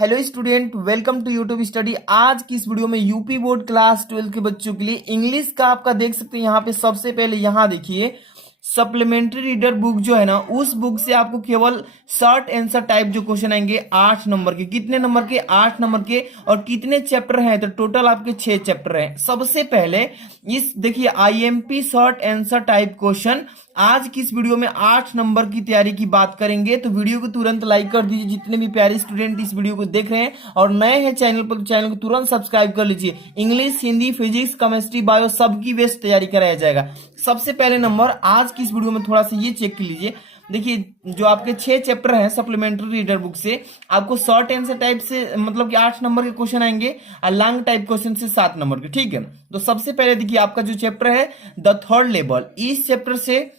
Hello student, welcome to YouTube study. आज की इस वीडियो में यूपी बोर्ड क्लास 12 के बच्चों के लिए इंग्लिश का आपका देख सकते हैं। यहाँ पे सबसे पहले यहाँ देखिए सप्लीमेंट्री रीडर बुक जो है ना, उस बुक से आपको केवल शॉर्ट आंसर टाइप जो क्वेश्चन आएंगे 8 नंबर के। कितने नंबर के? 8 नंबर के। और कितने चैप्टर हैं? तो टोटल आपके 6 चैप्टर हैं। सबसे पहले इस देखिए IMP short answer type question आज की इस वीडियो में 8 नंबर की तैयारी की बात करेंगे। तो वीडियो को तुरंत लाइक कर दीजिए जितने भी प्यारे स्टूडेंट इस वीडियो को देख रहे हैं, और नए हैं चैनल पर तो चैनल को तुरंत सब्सक्राइब कर लीजिए। English, Hindi, physics, chemistry, bio सबकी बेस्ट तैयारी कराया जाएगा। सबसे पहले नंबर आज की इस वीडियो में थोड़ा सा ये चेक कर लीजिए। देखिए जो आपके 6 चैप्टर हैं सप्लीमेंट्री रीडर बुक से, आपको शॉर्ट आंसर टाइप से मतलब कि 8 नंबर के क्वेश्चन आएंगे और लॉन्ग टाइप क्वेश्चन से 7 नंबर के। ठीक है, तो सबसे पहले देखिए आपका जो चैप्टर है द थर्ड लेवल, इस चैप्टर से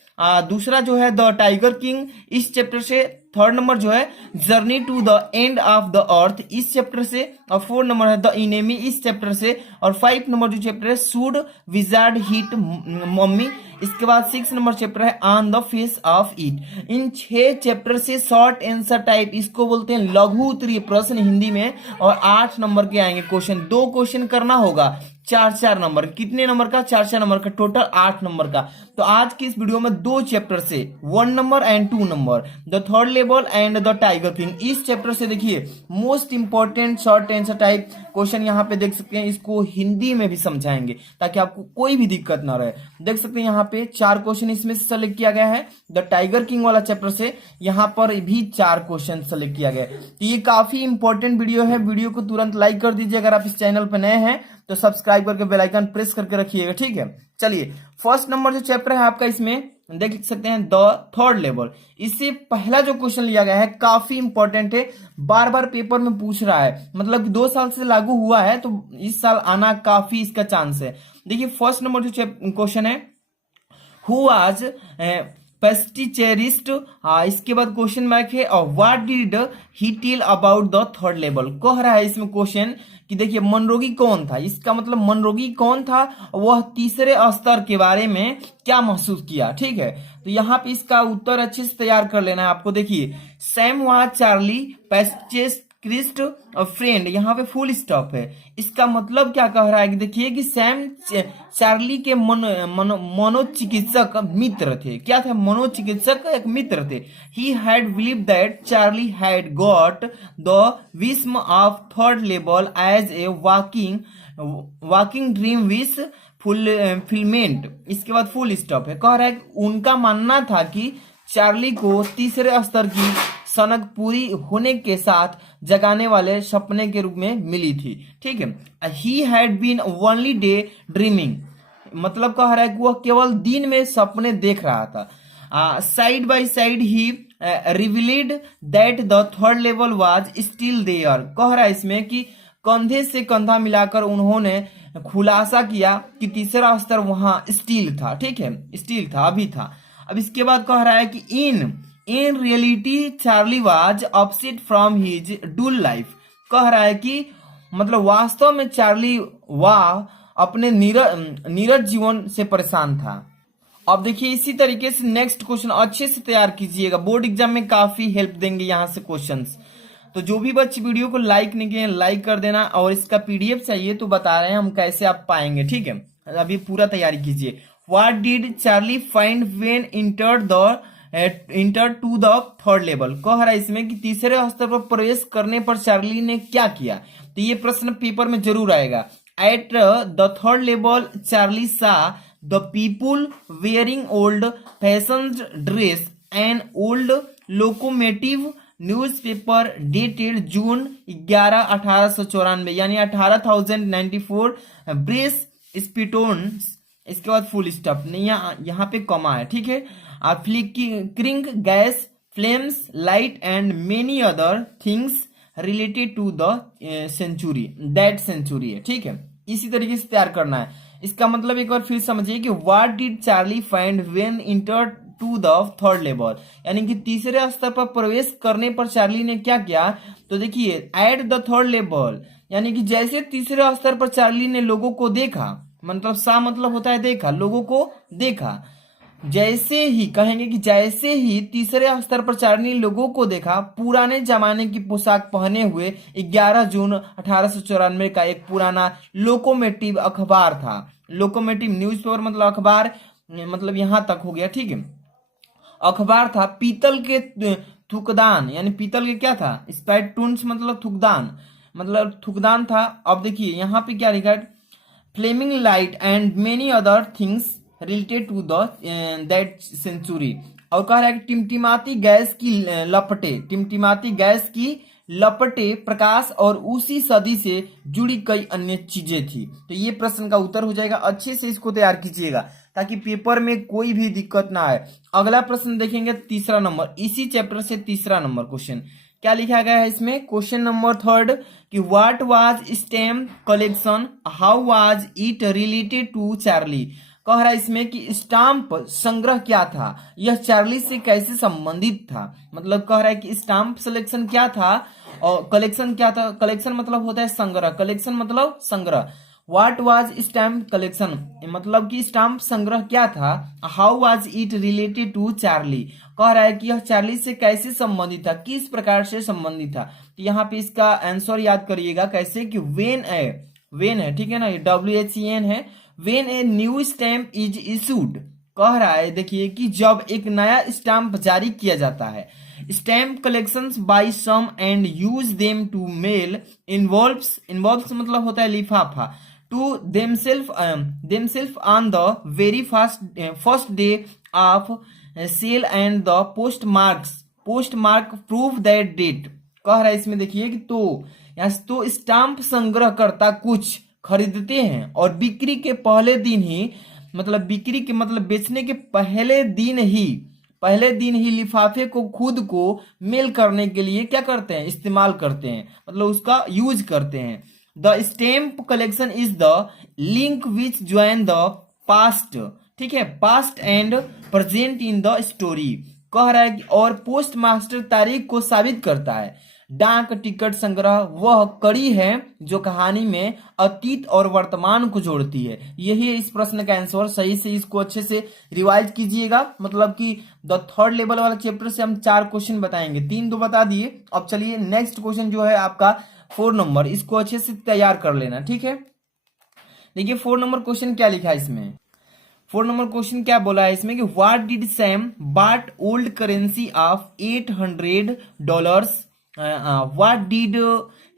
दूसरा जो है द टाइगर किंग, इस चैप्टर से थर्ड नंबर जो है journey to the end of the earth, इस चैप्टर से, और 4 नंबर है द इनेमी, इस चैप्टर से, और 5 नंबर जो चैप्टर है शुड विजार्ड हिट मम्मी, इसके बाद 6 नंबर चैप्टर है on the face of it. In 6 chapter से शॉर्ट आंसर टाइप, इसको बोलते हैं लघु उत्तरीय प्रश्न हिंदी में, और 8 नंबर के आएंगे क्वेश्चन। 2 क्वेश्चन करना होगा 4-4 नंबर। कितने नंबर का? 4-4 नंबर का, टोटल 8 नंबर का। तो आज की इस वीडियो में 2 चैप्टर से 1 number and 2 number, the third level and the tiger king, इस चैप्टर से देखिए most important short answer type question यहाँ पे देख सकते हैं। इसको हिंदी में भी समझाएंगे ताकि आपको कोई भी दिक्कत ना रहे। देख सकते हैं यहाँ पे 4 क्वेश्चन इसमें से सेलेक्ट किया गया है। द टाइगर किंग वाला चैप्टर से यहाँ पर भी 4 क्वेश्चन सेलेक्ट किया गया है। तो ये काफी इंपॉर्टेंट वीडियो है। वीडियो को तुरंत लाइक कर दीजिए। अगर आप इस चैनल पर नए हैं तो सब्सक्राइब करके बेल आइकन प्रेस करके रखिएगा। ठीक है, चलिए फर्स्ट नंबर जो चैप्टर है आपका, इसमें देख सकते हैं द थर्ड लेवल। इससे पहला जो क्वेश्चन लिया गया है काफी इंपॉर्टेंट है, बार बार पेपर में पूछ रहा है, मतलब 2 साल से लागू हुआ है तो इस साल आना काफी इसका चांस है। देखिए फर्स्ट नंबर जो क्वेश्चन है, हु आज पेस्टिचेरिस्ट, इसके बाद क्वेश्चन मार्क है और what did he tell about the third level. कह रहा है इसमें क्वेश्चन कि देखिए मनरोगी कौन था, इसका मतलब मनरोगी कौन था, वह तीसरे स्तर के बारे में क्या महसूस किया। ठीक है, तो यहाँ पे इसका उत्तर अच्छे से तैयार कर लेना है आपको। देखिए सैम वाज चार्ली पेस्टिचेरिस्ट क्रिस्ट और फ्रेंड, यहाँ पे फुल स्टॉप है। इसका मतलब क्या कह रहा है कि देखिए कि सैम चार्ली के मनोचिकित्सक मित्र थे। क्या थे? मनोचिकित्सक एक मित्र थे। He had believed that Charlie had got the विस्म of third level as a walking dream wish fulfilment. इसके बाद फुल स्टॉप है। कह रहा है उनका मानना था कि चार्ली को तीसरे स्तर की सनक पूरी होने के साथ जगाने वाले सपने के रूप में मिली थी। ठीक है, he had been only daydreaming, मतलब कह रहा है कि वह केवल दिन में सपने देख रहा था। Side by side he revealed that the third level was still there. कह रहा है इसमें कि कंधे से कंधा मिलाकर उन्होंने खुलासा किया कि तीसरा स्तर वहां स्टिल था। ठीक है, स्टिल था, अभी था। अब इसके बाद कह रहा है कि in reality Charlie was upset from his dull life. कह रहा है कि मतलब वास्तव में चार्ली अपने नीरज जीवन से परेशान था। अब देखिए इसी तरीके से नेक्स्ट क्वेश्चन अच्छे से तैयार कीजिएगा, बोर्ड एग्जाम में काफी हेल्प देंगे यहाँ से क्वेश्चंस। तो जो भी बच्चे वीडियो को लाइक नहीं किए लाइक कर देना, और इसका पीडीएफ चाहिए तो बता रहे हैं हम कैसे आप पाएंगे। ठीक है, अभी पूरा तैयारी कीजिए। What did Charlie find when enter to the third level. कह रहा है इसमें कि तीसरे स्तर पर प्रवेश करने पर चार्ली ने क्या किया। तो ये प्रश्न पेपर में जरूर आएगा। At the third level Charlie saw the people wearing old fashion dress and old locomotive newspaper dated June 11 1894, यानी 18,094 ब्रेस स्पीटोन्स। इसके बाद फुल स्टॉप नहीं, यहाँ पे कॉमा है। ठीक है, flickering gas flames light and many other things related to the century, that century है। ठीक है, इसी तरीके से तैयार करना है। इसका मतलब एक बार फिर समझिए कि what did Charlie find when enter to the third level, यानी कि तीसरे स्तर पर प्रवेश करने पर चार्ली ने क्या किया। तो देखिए एट द थर्ड लेवल, यानी कि जैसे तीसरे स्तर पर चार्ली ने लोगों को देखा, मतलब सा मतलब होता है देखा, लोगों को देखा। जैसे ही कहेंगे कि जैसे ही तीसरे स्तर पर चढ़ने लोगों को देखा, पुराने जमाने की पोशाक पहने हुए 11 जून 1894 का एक पुराना लोकोमोटिव अखबार था। लोकोमोटिव न्यूज़पेपर मतलब अखबार, मतलब यहां तक हो गया, ठीक है। अखबार था पीतल के थुकदान, यानी पीतल के क्या था, स्पैटून्स मतलब थुकदान, मतलब थुकदान था। अब देखिए यहाँ पे क्या लिखा है, flaming light and many other things related to the that century. और कह रहा है कि टिमटिमाती गैस की लपटे, टिमटिमाती गैस की लपटे प्रकाश और उसी सदी से जुड़ी कई अन्य चीजें थी। तो ये प्रश्न का उत्तर हो जाएगा। अच्छे से इसको तैयार कीजिएगा ताकि पेपर में कोई भी दिक्कत ना आए। अगला प्रश्न देखेंगे तीसरा नंबर, इसी चैप्टर से तीसरा नंबर क्वेश्चन क्या लिखा गया है इसमें, क्वेश्चन नंबर थर्ड कि what was stamp collection, how was it related to Charlie. कह रहा है इसमें कि स्टाम्प संग्रह क्या था, यह चार्ली से कैसे संबंधित था। मतलब कह रहा है कि स्टाम्प सिलेक्शन क्या था और कलेक्शन क्या था। कलेक्शन मतलब होता है संग्रह, कलेक्शन मतलब संग्रह। व्हाट वाज स्टैम्प कलेक्शन मतलब कि स्टाम्प संग्रह क्या था। How was it related to Charlie, कह रहा है कि यह चार्ली से कैसे संबंधित था, किस प्रकार से संबंधित था। तो यहाँ पे इसका आंसर याद करिएगा कैसे कि वेन है, ठीक है ना, ये WHEN है। When a new stamp is issued, कह रहा है देखिए कि जब एक नया स्टैम्प जारी किया जाता है। Stamp collections by some and use them to mail envelopes मतलब होता है लिफाफा to themselves on the very first day of sale and the postmark prove that date. कह रहा है इसमें देखिए कि तो यहाँ तो स्टाम्प संग्रहकर्ता कुछ खरीदते हैं और बिक्री के पहले दिन ही, मतलब बिक्री के मतलब बेचने के पहले दिन ही लिफाफे को खुद को मेल करने के लिए क्या करते हैं, इस्तेमाल करते हैं, मतलब उसका यूज करते हैं। The stamp collection is the link which join the past, ठीक है, past and present in the story. कह रहा है कि और पोस्ट मास्टर तारीख को साबित करता है। डाक टिकट संग्रह वह कड़ी है जो कहानी में अतीत और वर्तमान को जोड़ती है। यही है इस प्रश्न का आंसर। सही से इसको अच्छे से रिवाइज कीजिएगा। मतलब कि द थर्ड लेवल वाला चैप्टर से हम 4 क्वेश्चन बताएंगे, 3 तो बता दिए। अब चलिए नेक्स्ट क्वेश्चन जो है आपका 4 नंबर, इसको अच्छे से तैयार कर लेना, ठीक है। देखिए 4 नंबर क्वेश्चन क्या लिखा है इसमें। 4 नंबर क्वेश्चन क्या बोला है इसमें कि व्हाट डिड सैम बाट old currency of $800, what did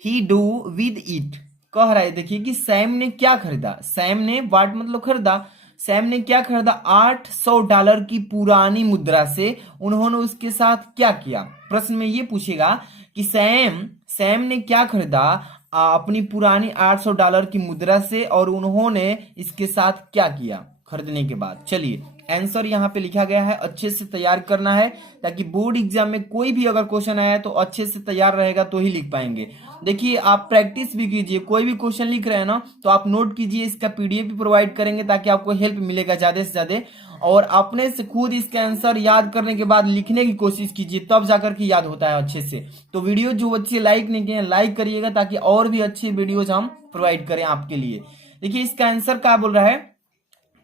he do with it. कह रहा है देखिए कि सैम ने क्या खरीदा। सैम ने वाट मतलब खरीदा, सैम ने क्या खरीदा, $800 की पुरानी मुद्रा से उन्होंने उसके साथ क्या किया। प्रश्न में ये पूछेगा कि सैम ने क्या खरीदा अपनी पुरानी $800 की मुद्रा से और उन्होंने इसके साथ क्या किया खरीदने के बाद। चलिए आंसर यहाँ पे लिखा गया है, अच्छे से तैयार करना है ताकि बोर्ड एग्जाम में कोई भी अगर क्वेश्चन आया तो अच्छे से तैयार रहेगा तो ही लिख पाएंगे। देखिए आप प्रैक्टिस भी कीजिए, कोई भी क्वेश्चन लिख रहे हैं ना तो आप नोट कीजिए, इसका PDF भी प्रोवाइड करेंगे ताकि आपको हेल्प मिलेगा ज्यादा से ज्यादा। और अपने से खुद इसका आंसर याद करने के बाद लिखने की कोशिश कीजिए, तब जाकर के याद होता है अच्छे से। तो वीडियो जो बच्चे लाइक नहीं किए लाइक करिएगा ताकि और भी अच्छी वीडियोज हम प्रोवाइड करें आपके लिए। देखिए इसका आंसर क्या बोल रहा है,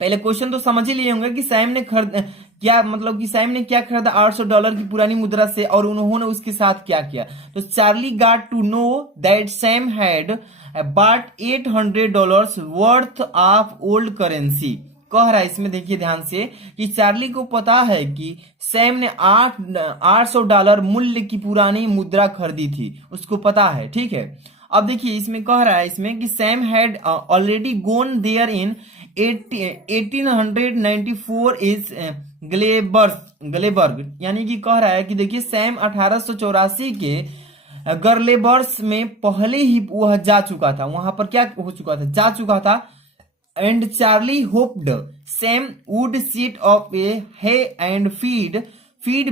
पहले क्वेश्चन तो समझ ही लिए होंगे कि सैम ने क्या मतलब कि सैम ने क्या खरीदा $800 की पुरानी मुद्रा से और उन्होंने उसके साथ क्या किया। तो Charlie got to know that Sam had bought $800 worth of old currency. कह रहा है इसमें देखिए ध्यान से कि चार्ली को पता है कि सैम ने $800 मूल्य की पुरानी मुद्रा खरीदी थी, उसको पता है, ठीक है। अब देखिए इसमें कह रहा है इसमें कि Sam had already gone there in 1894 is Galesburg, यानी कि कह रहा है कि देखिए सैम 1884 के गर्लेबर्स में पहले ही वह जा चुका था, वहां पर क्या हो चुका था, जा चुका था। And Charlie hoped Sam would seat of a hay and feed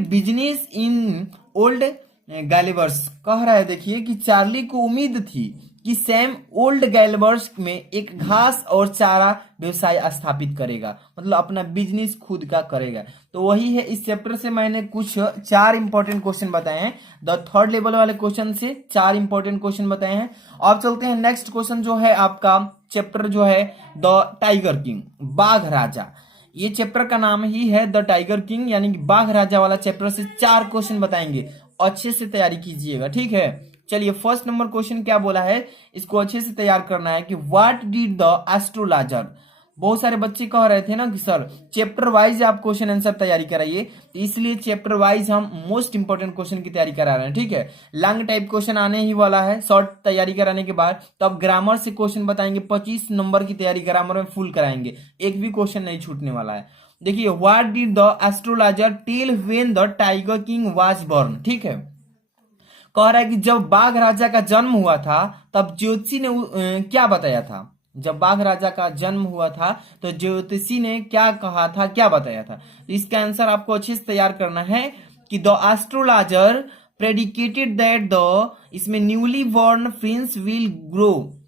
business in old Galesburg. कह रहा है देखिए कि चार्ली को उम्मीद थी कि सैम ओल्ड गैलिवर्स में एक घास और चारा व्यवसाय स्थापित करेगा, मतलब अपना बिजनेस खुद का करेगा। तो वही है, इस चैप्टर से मैंने कुछ 4 इंपॉर्टेंट क्वेश्चन बताए हैं, द थर्ड लेवल वाले क्वेश्चन से 4 इंपॉर्टेंट क्वेश्चन बताए हैं। अब चलते हैं नेक्स्ट क्वेश्चन जो है आपका चैप्टर जो है द टाइगर किंग, बाघ राजा। ये चैप्टर का नाम ही है द टाइगर किंग, यानी कि बाघ राजा वाला चैप्टर से 4 क्वेश्चन बताएंगे। अच्छे से तैयारी कीजिएगा, ठीक है। चलिए फर्स्ट नंबर क्वेश्चन क्या बोला है, इसको अच्छे से तैयार करना है कि व्हाट डिड द एस्ट्रोलॉजर। बहुत सारे बच्चे कह रहे थे ना कि सर चैप्टर वाइज आप क्वेश्चन आंसर तैयारी कराइए, तो इसलिए चैप्टर वाइज हम मोस्ट इंपोर्टेंट क्वेश्चन की तैयारी करा रहे हैं, ठीक है। लॉन्ग टाइप क्वेश्चन आने ही वाला है शॉर्ट तैयारी कराने के बाद, तो अब ग्रामर से क्वेश्चन बताएंगे। 25 नंबर की तैयारी ग्रामर में फुल कराएंगे, एक भी क्वेश्चन नहीं छूटने वाला है। देखिए what did the astrologer tell when the tiger king was born, ठीक है। कह रहा है कि जब बाघ राजा का जन्म हुआ था तब ज्योतिषी ने क्या बताया था। जब बाघ राजा का जन्म हुआ था तो ज्योतिषी ने क्या कहा था, क्या बताया था। तो इसका आंसर आपको अच्छे से तैयार करना है कि the astrologer predicted that the, इसमें newly born prince will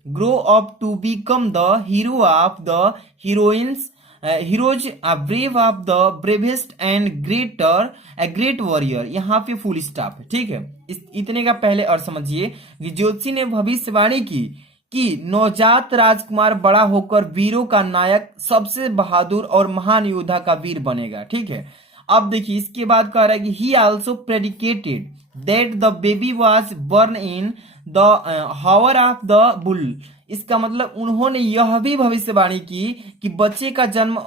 grow up to become the hero of the heroines heroes brave of the bravest and great warrior. यहाँ पे फुल स्टॉप है, ठीक है। इतने का पहले और समझिए कि ज्योतिषी ने भविष्यवाणी की कि नवजात राजकुमार बड़ा होकर वीरों का नायक, सबसे बहादुर और महान योद्धा का वीर बनेगा, ठीक है। अब देखिए इसके बाद कह रहा है कि ही also predicated that the baby was born in the hover of the bull. इसका मतलब उन्होंने यह भी भविष्यवाणी की कि बच्चे का जन्म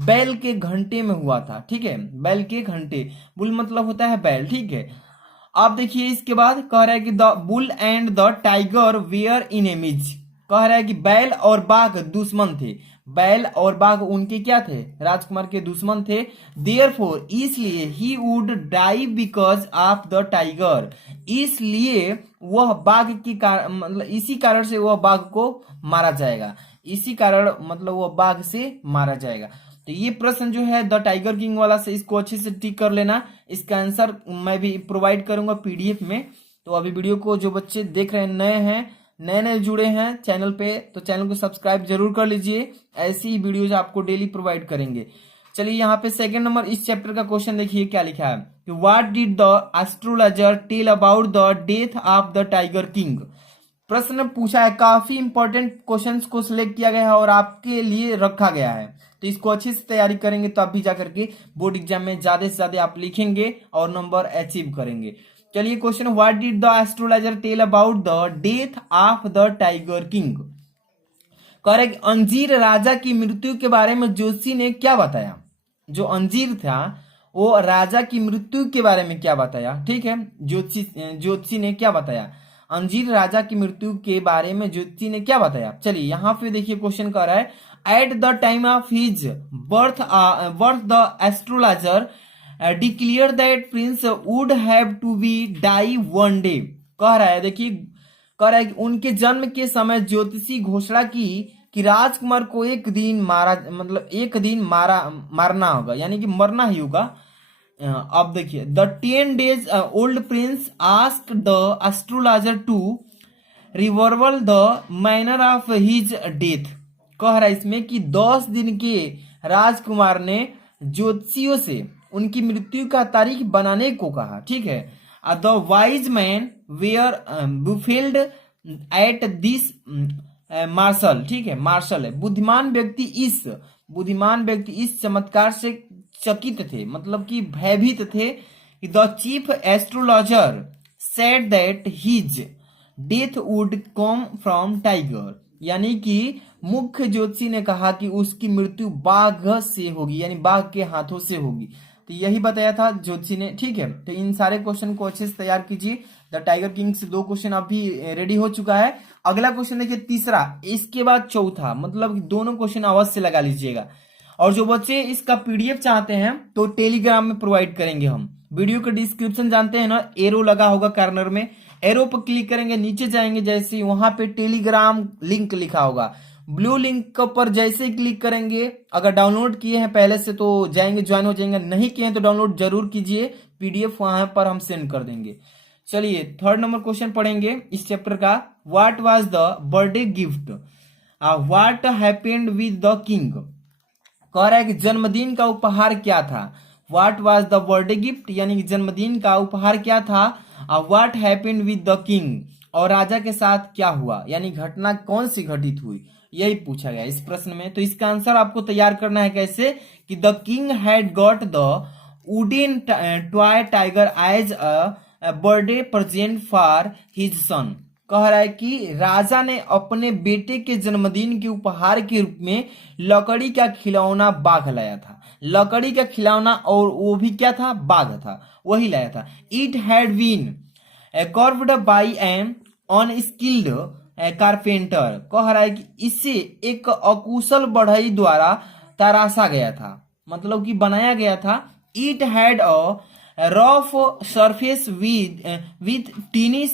बैल के घंटे में हुआ था, ठीक है। बैल के घंटे, बुल मतलब होता है बैल, ठीक है। आप देखिए इसके बाद कह रहा है कि the bull and the tiger were enemies. कह रहा है कि बैल और बाघ दुश्मन थे, बैल और बाघ उनके क्या थे, राजकुमार के दुश्मन थे। देयरफॉर, इसलिए he would die because of the tiger, इसलिए वह बाघ की मतलब इसी कारण से वह बाघ को मारा जाएगा, इसी कारण मतलब वह बाघ से मारा जाएगा। तो ये प्रश्न जो है द टाइगर किंग वाला से, इसको अच्छे से टिक कर लेना। इसका आंसर मैं भी प्रोवाइड करूंगा पीडीएफ में। तो अभी वीडियो को जो बच्चे देख रहे हैं, नए जुड़े हैं चैनल पे, तो चैनल को सब्सक्राइब जरूर कर लीजिए, ऐसी ही वीडियोज आपको डेली प्रोवाइड करेंगे। चलिए यहाँ पे सेकंड नंबर इस चैप्टर का क्वेश्चन देखिए क्या लिखा है कि what did the astrologer tell about the death of the tiger king. प्रश्न पूछा है, काफी इंपॉर्टेंट क्वेश्चंस को सिलेक्ट किया गया है और आपके लिए रखा गया है, तो इसको अच्छे से तैयारी करेंगे तो आप भी जाकर के बोर्ड एग्जाम में ज्यादा से ज्यादा आप लिखेंगे और नंबर अचीव करेंगे। चलिए question, what did the astrologer tell about the death of the tiger king. कह रहे अंजीर राजा की मृत्यु के बारे में ज्योतिषी ने क्या बताया। जो अंजीर था वो राजा की मृत्यु के बारे में क्या बताया, ठीक है। ज्योतिषी ने क्या बताया, अंजीर राजा की मृत्यु के बारे में ज्योतिषी ने क्या बताया। चलिए यहाँ पे देखिए क्वेश्चन कर रहा है, at the time of his birth the astrologer declare that prince would have to be die one day. कह रहा है, देखिए कह रहा है कि उनके जन्म के समय ज्योतिषी घोषणा की कि राजकुमार को एक दिन मारना होगा, यानी कि मरना ही होगा। अब देखिए the 10 days old prince ask the astrologer to reveal the manner of his death. कह रहा है इसमें कि 10 दिन के राजकुमार ने ज्योतिषियों से उनकी मृत्यु का तारीख बनाने को कहा, ठीक है। The wise man were baffled at this marshal, ठीक है, मार्शल है। बुद्धिमान व्यक्ति इस चमत्कार से चकित थे, मतलब कि भयभीत थे। The chief astrologer said that his death would come from tiger, यानी कि मुख्य ज्योतिषी ने कहा कि उसकी मृत्यु बाघ से होगी, यानी बाघ के हाथों से होगी। तो यही बताया था ज्योतिषी ने, ठीक है। तो इन सारे क्वेश्चन को अच्छे से तैयार कीजिए। द टाइगर किंग से 2 क्वेश्चन अभी रेडी हो चुका है। अगला क्वेश्चन देखिए तीसरा, इसके बाद चौथा, मतलब दोनों क्वेश्चन अवश्य लगा लीजिएगा। और जो बच्चे इसका पीडीएफ चाहते हैं तो टेलीग्राम में प्रोवाइड करेंगे हम। वीडियो का डिस्क्रिप्शन जानते हैं ना, एरो लगा होगा कॉर्नर में, एरो पर क्लिक करेंगे, नीचे जाएंगे, जैसे वहां पे टेलीग्राम लिंक लिखा होगा, ब्लू लिंक पर जैसे क्लिक करेंगे, अगर डाउनलोड किए हैं पहले से तो जाएंगे, ज्वाइन हो जाएंगे, नहीं किए हैं तो डाउनलोड जरूर कीजिए, पीडीएफ वहां पर हम सेंड कर देंगे। चलिए थर्ड नंबर क्वेश्चन पढ़ेंगे इस चैप्टर का, what was the birthday gift, what happened with the king. कह रहा है कि जन्मदिन का उपहार क्या था। What was the birthday gift, यानी कि जन्मदिन का उपहार क्या था। What happened with the king, और राजा के साथ क्या हुआ, यानी घटना कौन सी घटित हुई, यही पूछा गया इस प्रश्न में। तो इसका आंसर आपको तैयार करना है कैसे कि the king had got the wooden toy tiger as a birthday present for his son. कह रहा है कि राजा ने अपने बेटे के जन्मदिन के उपहार के रूप में लकड़ी का खिलौना बाघ लाया था। लकड़ी का खिलौना, और वो भी क्या था, बाघ था, वही लाया था। It had been curved by an unskilled carpenter. कह रहा है कि इसे एक अकुशल बढ़ई द्वारा तराशा गया था, मतलब कि बनाया गया था। It had a rough surface with tiny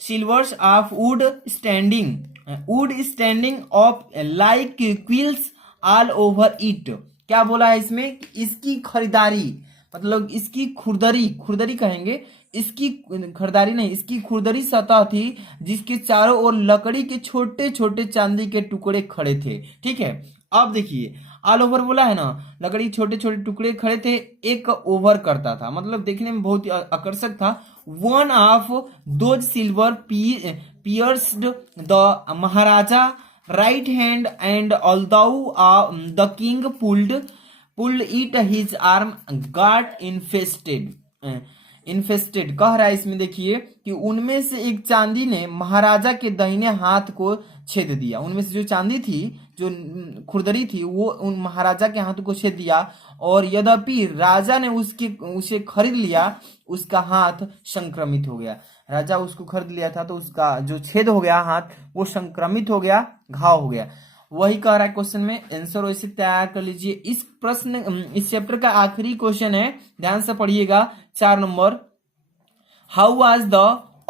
slivers of wood standing off like quills all over it. क्या बोला है इसमें, इसकी खरीदारी, मतलब इसकी खुरदरी, खुरदरी कहेंगे, इसकी खरीदारी नहीं, इसकी खुरदरी सतह थी जिसके चारों ओर लकड़ी के छोटे छोटे चांदी के टुकड़े खड़े थे। ठीक है, अब देखिए ऑल ओवर बोला है ना, लकड़ी छोटे छोटे टुकड़े खड़े थे, एक ओवर करता था, मतलब देखने में बहुत ही आकर्षक था। One of those silver pierced the Maharaja right hand and although the king pulled it his arm got infested. कह रहा है इसमें देखिए कि उनमें से एक चांदी ने महाराजा के दाहिने हाथ को छेद दिया। उनमें से जो चांदी थी, जो खुरदरी थी, वो उन महाराजा के हाथ को छेद दिया, और यद्यपि राजा ने उसे खरीद लिया, उसका हाथ संक्रमित हो गया। राजा उसको खरीद लिया था तो उसका जो छेद हो गया हाथ, वो संक्रमित हो गया, घाव हो गया। वही कह रहा है क्वेश्चन में, आंसर वैसे तैयार कर लीजिए। इस चैप्टर का आखिरी क्वेश्चन है, ध्यान से पढ़िएगा, 4 number. How was the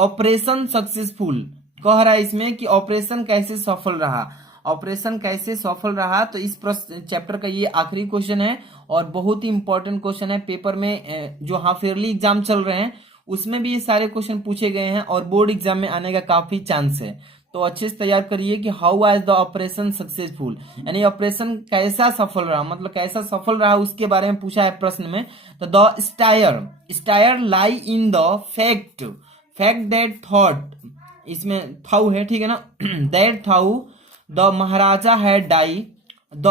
operation successful. कह रहा है इसमें कि ऑपरेशन कैसे सफल रहा, ऑपरेशन कैसे सफल रहा। तो इस चैप्टर का ये आखिरी क्वेश्चन है और बहुत ही इंपॉर्टेंट क्वेश्चन है। पेपर में जो हाफ ईयरली एग्जाम चल रहे हैं उसमें भी ये सारे क्वेश्चन पूछे गए हैं और बोर्ड एग्जाम में आने का काफी चांस है। तो अच्छे से तैयार करिए कि how was the operation successful, यानी ऑपरेशन कैसा सफल रहा, मतलब कैसा सफल रहा उसके बारे में पूछा है प्रश्न में। तो the satire lie in the fact that thought, इसमें थाउ है, ठीक है ना, that though the Maharaja had die the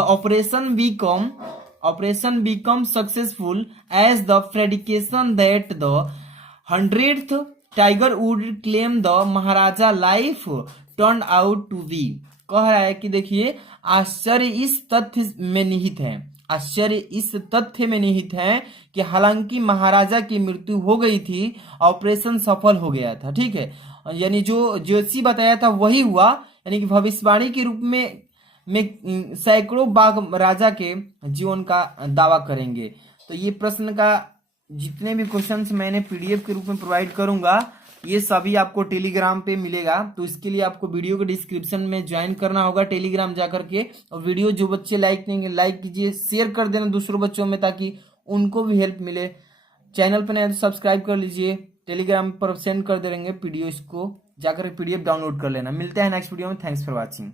operation become successful as the prediction that the 100th tiger would claim the Maharaja life turn out to be. कह रहा है कि देखिए आश्चर्य इस तथ्य में निहित है, आश्चर्य इस तथ्य में निहित है कि हालांकि महाराजा की मृत्यु हो गई थी, ऑपरेशन सफल हो गया था। ठीक है, यानी जो ज्योतिषी बताया था वही हुआ, यानी कि भविष्यवाणी के रूप में सैकड़ों बाघ राजा के जीवन का दावा करेंगे। तो ये प्रश्न का जितने भी क्वेश्चंस मैंने पीडीएफ के रूप में प्रोवाइड करूंगा, ये सभी आपको टेलीग्राम पे मिलेगा। तो इसके लिए आपको वीडियो के डिस्क्रिप्शन में ज्वाइन करना होगा टेलीग्राम जाकर के, और वीडियो जो बच्चे लाइक करेंगे लाइक कीजिए, शेयर कर देना दूसरों बच्चों में ताकि उनको भी हेल्प मिले। चैनल पर नए तो सब्सक्राइब कर लीजिए, टेलीग्राम पर सेंड कर दे रहेंगे पीडीएफ को, जाकर पीडीएफ डाउनलोड कर लेना। मिलते हैं नेक्स्ट वीडियो में, थैंक्स फॉर वॉचिंग।